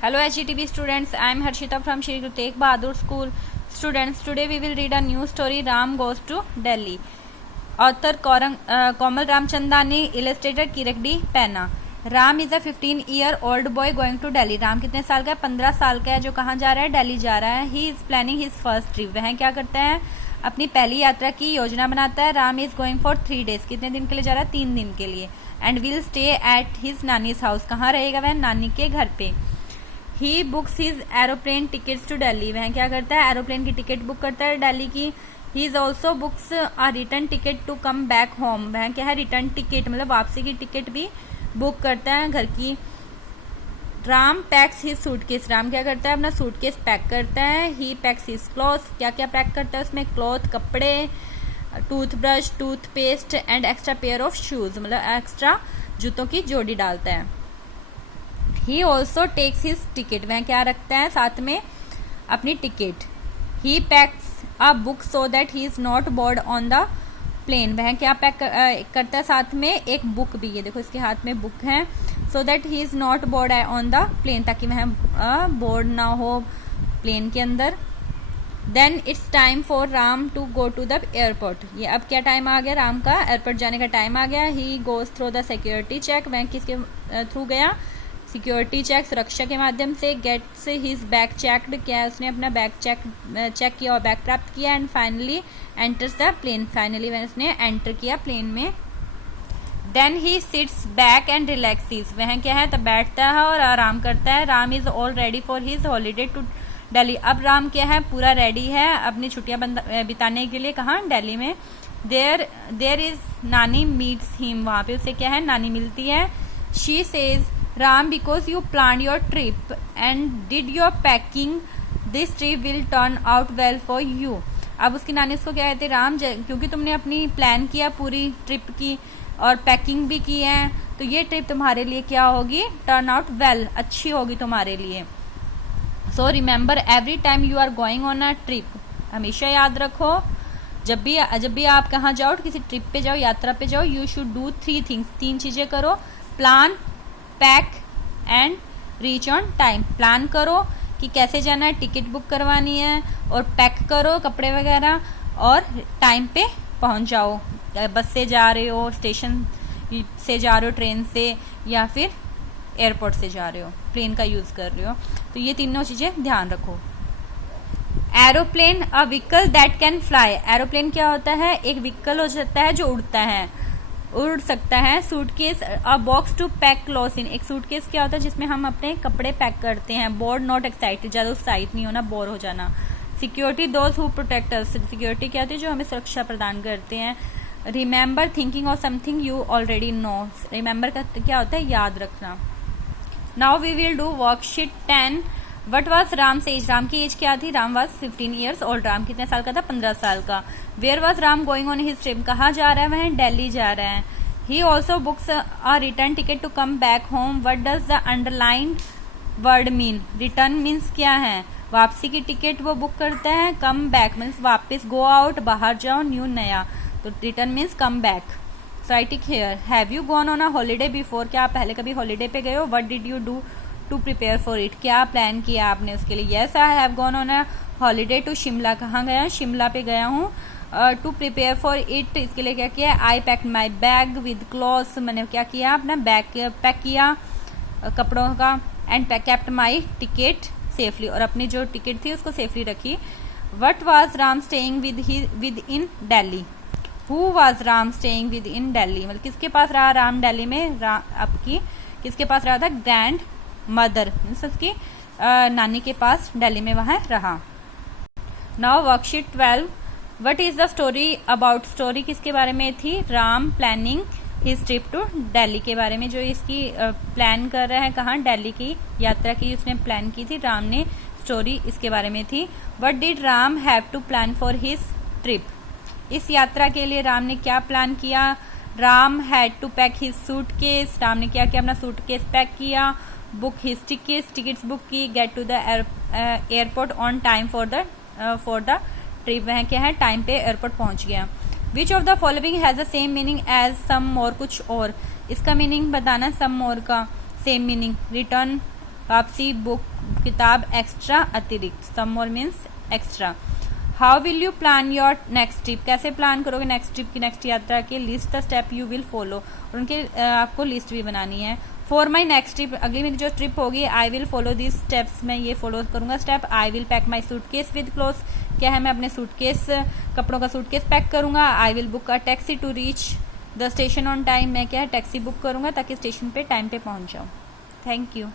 Hello HGTB students, I am Harshita from Shri Guru Tegh Bahadur School. Students, today we will read a new story, Ram Goes to Delhi. Author Komal Ramchandani, illustrator Kirak D. Penna. Ram is a 15-year-old boy going to Delhi. Ram कितने साल का है? 15 साल का है, जो कहाँ जा रहा है? दिल्ली जा रहा है. He is planning his first trip. वह क्या करता है? अपनी पहली यात्रा की योजना बनाता है. Ram is going for 3 days. कितने दिन के लिए जा रहा है? 3 दिन के लिए. And will stay at his nani's house. कहाँ रहेगा वह? नानी के घर पे. He books his aeroplane tickets to Delhi. वह क्या करता है? एरोप्लेन की टिकट बुक करता है दिल्ली की. He is also books a return ticket to come back home. वह क्या है? रिटर्न टिकट मतलब वापसी की टिकट भी बुक करता है घर की. Ram packs his suitcase. Ram क्या करता है? अपना सूटकेस पैक करता है. He packs his cloth. क्या क्या पैक करता है उसमें? क्लॉथ, कपड़े, toothbrush, toothpaste and extra pair of shoes मतलब एक्स्ट्रा जूतों की जोड़ी डालता है. He also takes his ticket. वह क्या रखता है साथ में? अपनी ticket. He packs a book so that he is not bored on the plane. वह क्या पैक करता है साथ में? एक बुक भी. ये देखो इसके हाथ में बुक है. So that he is not bored on the plane, ताकि वह बोर्ड ना हो प्लेन के अंदर. Then it's time for Ram to go to the airport. ये अब क्या टाइम आ गया? राम का एयरपोर्ट जाने का टाइम आ गया. He goes through the security check. वह किसके थ्रू गया? सिक्योरिटी चेक, सुरक्षा के माध्यम से. Gets his bag checked. क्या उसने अपना बैग चेक किया और बैग प्राप्त किया. And finally enters the plane. Finally वह उसने एंटर किया प्लेन में. Then he sits back and relaxes. वह क्या है? तब बैठता है और आराम करता है. Ram is all ready for his holiday to Delhi. अब राम क्या है? पूरा रेडी है अपनी छुट्टियां बिताने के लिए. कहाँ? दिल्ली में. देयर इज नानी मीट्स हिम. वहां पे उसे क्या है? नानी मिलती है. She says Ram, because you planned your trip and did your packing, this trip will turn out well for you. अब उसकी नानी उसको क्या कहते हैं? राम, क्योंकि तुमने अपनी प्लान किया पूरी ट्रिप की और पैकिंग भी की है, तो ये ट्रिप तुम्हारे लिए क्या होगी? टर्न आउट वेल, अच्छी होगी तुम्हारे लिए. So remember every time you are going on a trip. हमेशा याद रखो जब भी आप कहाँ जाओ, किसी ट्रिप पे जाओ, यात्रा पे जाओ, यू शुड डू 3 थिंग्स. 3 चीजें करो. Plan, pack and reach on time. Plan करो कि कैसे जाना है, टिकट बुक करवानी है, और पैक करो कपड़े वगैरह, और टाइम पे पहुंच जाओ. बस से जा रहे हो, स्टेशन से जा रहे हो, ट्रेन से, या फिर एयरपोर्ट से जा रहे हो, प्लेन का यूज कर रहे हो, तो ये तीनों चीजें ध्यान रखो. Aeroplane a vehicle that can fly. Aeroplane क्या होता है? एक व्हीकल हो सकता है जो उड़ता है, उड़ सकता है. Suitcase a box to pack clothes in. एक सूटकेस क्या होता है? जिसमें हम अपने कपड़े पैक करते हैं. बोर्ड नॉट एक्साइटेड, ज्यादा उत्साहित नहीं होना, बोर हो जाना. Security those who protect us. Security क्या होती है? जो हमें सुरक्षा प्रदान करते हैं. Remember thinking of something you already know. Remember का क्या होता है? याद रखना. Now we will do worksheet 10. What was Ram age. Ram की एज क्या थी? Ram was 15 years old. Ram कितने साल का था? 15 साल का. Where was Ram going on his trip. कहाँ जा रहा है वह? दिल्ली जा रहा है. He also books a return ticket to come back home. What does the underlined word mean. Return means क्या है? वापसी की टिकट वो बुक करता है. कम बैक मीन्स वापस, गो आउट, बाहर जाओ, न्यू, नया. तो return means come back. So I tick here. Have you gone on a holiday before. क्या आप पहले कभी हॉलीडे पे गए हो? What did you do to prepare for it. क्या प्लान किया आपने उसके लिए? Yes I have gone on a holiday to Shimla. कहाँ गया? शिमला पे गया हूँ. टू प्रिपेयर फॉर इट, इसके लिए क्या किया? I packed my bag with clothes. मैंने क्या किया? अपना बैग पैक किया कपड़ों का. And kept my ticket safely, और अपनी जो टिकट थी उसको सेफली रखी. What was Ram staying with in Delhi. Who was Ram staying with in Delhi मतलब किसके पास रहा राम दिल्ली में? आपकी किसके पास रहा था? ग्रैंड मदर मीन्स उसकी नानी के पास दिल्ली में वहां रहा. Now worksheet 12. What is the story about. Story किसके बारे में थी? Ram planning his trip to Delhi के बारे में. जो इसकी प्लान कर रहा है, कहाँ? दिल्ली की यात्रा की उसने प्लान की थी राम ने. स्टोरी इसके बारे में थी. What did Ram have to plan for his trip. इस यात्रा के लिए राम ने क्या प्लान किया? Ram had to pack his suitcase. Ram ने क्या किया? अपना सूटकेस पैक किया. बुक हिज टिकट्स बुक की. Get to the airport on time for the trip. वह क्या है? टाइम पे एयरपोर्ट पहुंच गया. Which of the following has the same meaning as some more. कुछ और. इसका मीनिंग बताना. सम मोर का सेम मीनिंग. रिटर्न वापसी बुक किताब एक्स्ट्रा अतिरिक्त, some more means extra. How will you plan your next trip, कैसे प्लान करोगे नेक्स्ट ट्रिप की, नेक्स्ट यात्रा के। List the step you will follow, उनके आपको लिस्ट भी बनानी है। फॉर माई नेक्स्ट ट्रिप, अगली मेरी जो ट्रिप होगी, I will follow this steps, मैं ये फॉलो करूंगा step. I will pack my suitcase with clothes, क्या है मैं अपने सूटकेस कपड़ों का सूटकेस पैक करूंगा। I will book a taxi to reach the station on time, मैं क्या है टैक्सी बुक करूंगा ताकि स्टेशन पे टाइम पे पहुंच जाऊं। Thank you.